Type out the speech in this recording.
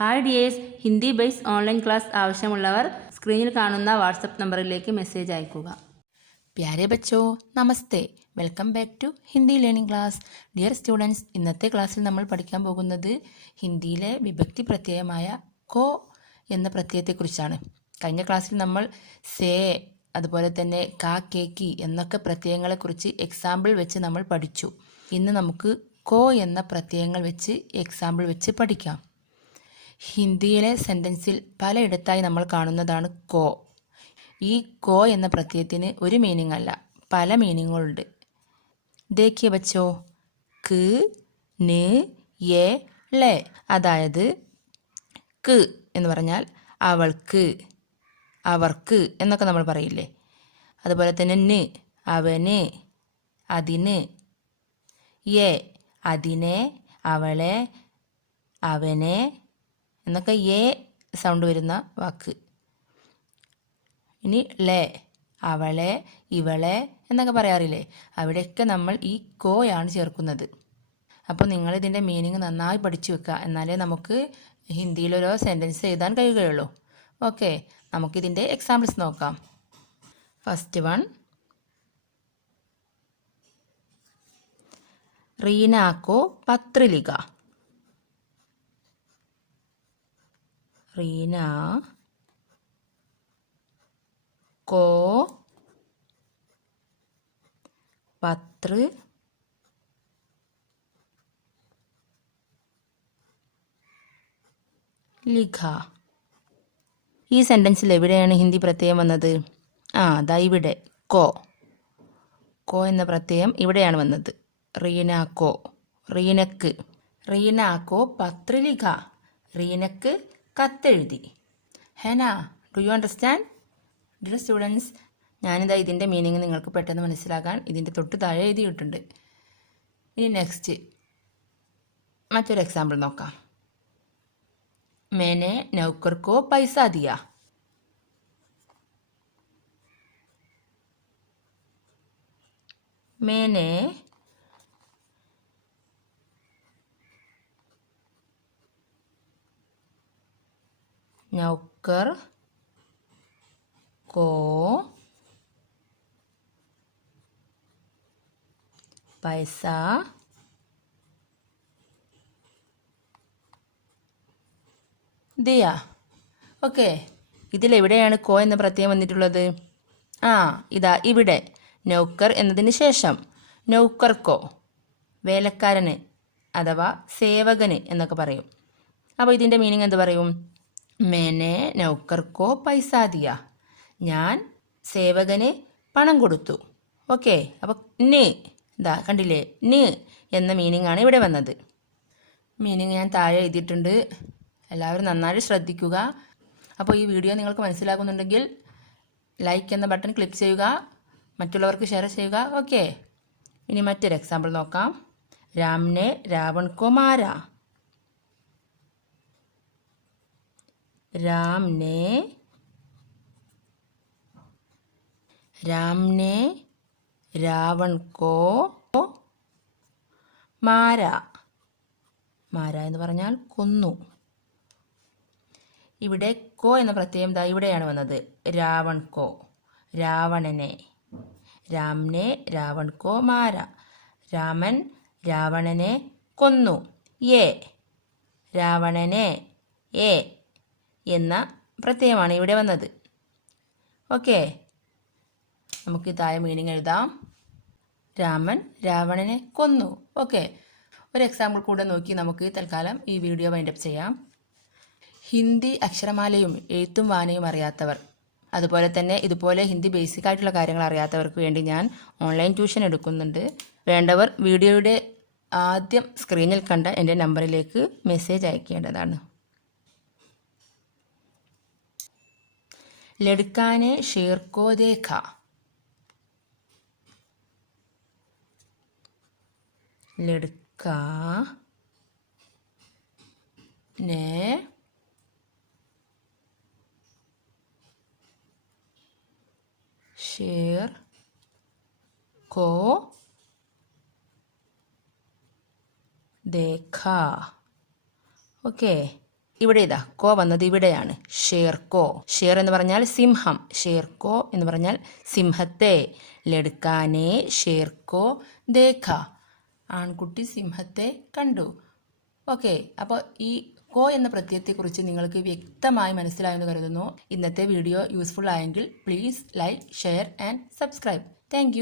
Hi dears, Hindi base online class ആവശ്യമുള്ളവർ സ്ക്രീനിൽ കാണുന്ന വാട്സപ്പ് നമ്പറിലേക്ക് മെസ്സേജ് അയയ്ക്കുക. പ്യാരെ ബച്ചോ, നമസ്തേ. Welcome back to Hindi learning class. Dear students, ഇന്നത്തെ ക്ലാസ്സിൽ നമ്മൾ പഠിക്കാൻ പോകുന്നത് ഹിന്ദിയിലെ വിഭക്തി പ്രത്യയമായ കോ എന്ന പ്രത്യയത്തെക്കുറിച്ചാണ്. കഴിഞ്ഞ ക്ലാസ്സിൽ നമ്മൾ സേ, അതുപോലെ തന്നെ കാ, കെ, കി എന്നൊക്കെ പ്രത്യയങ്ങളെക്കുറിച്ച് എക്സാമ്പിൾ വെച്ച് നമ്മൾ പഠിച്ചു. ഇന്ന് നമുക്ക് കോ എന്ന പ്രത്യയങ്ങൾ വെച്ച് എക്സാമ്പിൾ വെച്ച് പഠിക്കാം. ഹിന്ദിയിലെ സെൻറ്റൻസിൽ പലയിടത്തായി നമ്മൾ കാണുന്നതാണ് കോ. ഈ കോ എന്ന പ്രത്യയത്തിന് ഒരു മീനിങ് അല്ല, പല മീനിങ്ങുകളുണ്ട്. ദേഖിയ ബച്ചോ, ക്, ന്, യെ, ലെ. അതായത് ക് എന്ന് പറഞ്ഞാൽ അവൾക്ക്, അവർക്ക് എന്നൊക്കെ നമ്മൾ പറയില്ലേ. അതുപോലെ തന്നെ ന്, അവന്, അതിന്. യെ, അതിനെ, അവളെ, അവനെ എന്നൊക്കെ യേ സൗണ്ട് വരുന്ന വാക്ക്. ഇനി ലെ, അവളെ, ഇവളെ എന്നൊക്കെ പറയാറില്ലേ. അവിടെയൊക്കെ നമ്മൾ ഈ കോയാണ് ചേർക്കുന്നത്. അപ്പോൾ നിങ്ങൾ ഇതിൻ്റെ മീനിങ് നന്നായി പഠിച്ചു വെക്കുക, എന്നാലേ നമുക്ക് ഹിന്ദിയിലൊരു സെൻറ്റൻസ് എഴുതാൻ കഴിയുകയുള്ളൂ. ഓക്കെ, നമുക്കിതിൻ്റെ എക്സാമ്പിൾസ് നോക്കാം. ഫസ്റ്റ് വൺ, റീന കോ പത്ര ലിഖ. റീന को पत्र ലിഖ. ഈ സെൻറ്റൻസിൽ എവിടെയാണ് ഹിന്ദി പ്രത്യയം വന്നത്? ദാ ഇവിടെ കോ. കോ എന്ന പ്രത്യയം ഇവിടെയാണ് വന്നത്. റീന കോ, റീനക്ക്. റീന കോ പത്ര ലിഖ, റീനക്ക് കത്തെഴുതി. Hena, do you understand? Dear students, ഞാനിതാ ഇതിൻ്റെ മീനിങ് നിങ്ങൾക്ക് പെട്ടെന്ന് മനസ്സിലാക്കാൻ ഇതിൻ്റെ തൊട്ട് താഴെ എഴുതിയിട്ടുണ്ട്. ഇനി നെക്സ്റ്റ് മറ്റൊരു എക്സാമ്പിൾ നോക്കാം. मैंने नौकर को पैसा दिया. मैंने नौकर को पैसा ദിയ. ഓക്കെ, ഇതിലെവിടെയാണ് കോ എന്ന പ്രത്യയം വന്നിട്ടുള്ളത്? ഇതാ ഇവിടെ നൗക്കർ എന്നതിന് ശേഷം നൗക്കർക്കോ, വേലക്കാരന് അഥവാ സേവകന് എന്നൊക്കെ പറയും. അപ്പോൾ ഇതിൻ്റെ മീനിങ് എന്ത് പറയും? മേനെ നൗക്കർക്കോ പൈസ ദിയ, ഞാൻ സേവകന് പണം കൊടുത്തു. ഓക്കെ, അപ്പോൾ ന്, ഇതാ കണ്ടില്ലേ, ന് എന്ന മീനിങ് ആണ് ഇവിടെ വന്നത്. മീനിങ് ഞാൻ താഴെ എഴുതിയിട്ടുണ്ട്, എല്ലാവരും നന്നായി ശ്രദ്ധിക്കുക. അപ്പോൾ ഈ വീഡിയോ നിങ്ങൾക്ക് മനസ്സിലാകുന്നുണ്ടെങ്കിൽ ലൈക്ക് എന്ന ബട്ടൺ ക്ലിക്ക് ചെയ്യുക, മറ്റുള്ളവർക്ക് ഷെയർ ചെയ്യുക. ഓക്കെ, ഇനി മറ്റൊരു എക്സാമ്പിൾ നോക്കാം. രാംനെ രാവൺ കോ മാര. രാംനെ രാവൺ കോ മാര. മാര എന്ന് പറഞ്ഞാൽ കൊന്നു. ഇവിടെ കോ എന്ന പ്രത്യയം ദാ ഇവിടെയാണ് വന്നത്. രാവൺ കോ, രാവണനെ. രാംനെ രാവൺ കോ മാര, രാമൻ രാവണനെ കൊന്നു. യേ, രാവണനെ ഏ എന്ന പ്രത്യയമാണ് ഇവിടെ വന്നത്. ഓക്കെ, നമുക്ക് താഴെ മീനിങ് എഴുതാം. രാമൻ രാവണനെ കൊന്നു. ഓക്കെ, ഒരു എക്സാമ്പിൾ കൂടെ നോക്കി നമുക്ക് തൽക്കാലം ഈ വീഡിയോ വൈൻഡപ്പ് ചെയ്യാം. ഹിന്ദി അക്ഷരമാലയും എഴുത്തും വായനയും അറിയാത്തവർ, അതുപോലെ തന്നെ ഇതുപോലെ ഹിന്ദി ബേസിക് ആയിട്ടുള്ള കാര്യങ്ങൾ അറിയാത്തവർക്ക് വേണ്ടി ഞാൻ ഓൺലൈൻ ട്യൂഷൻ എടുക്കുന്നുണ്ട്. വേണ്ടവർ വീഡിയോയുടെ ആദ്യം സ്ക്രീനിൽ കണ്ട എൻ്റെ നമ്പറിലേക്ക് മെസ്സേജ് അയക്കേണ്ടതാണ്. ലഡ്കാനെ ഷേർ കോ ദേഖ. ലഡ്ക ने शेर को देखा. ഓക്കെ, ഇവിടെ ഇതാ കോ വന്നത് ഇവിടെയാണ്. ഷേർ കോ, ഷേർ എന്ന് പറഞ്ഞാൽ സിംഹം, ഷേർ കോ എന്ന് പറഞ്ഞാൽ സിംഹത്തെ. ലഡ്കാനെ ഷേർ കോ ദേഖ, ആൺകുട്ടി സിംഹത്തെ കണ്ടു. ഓക്കെ, അപ്പോൾ ഈ കോ എന്ന പ്രത്യയത്തെക്കുറിച്ച് നിങ്ങൾക്ക് വ്യക്തമായി മനസ്സിലായെന്ന് കരുതുന്നു. ഇന്നത്തെ വീഡിയോ യൂസ്ഫുൾ ആയെങ്കിൽ please like, share and subscribe. Thank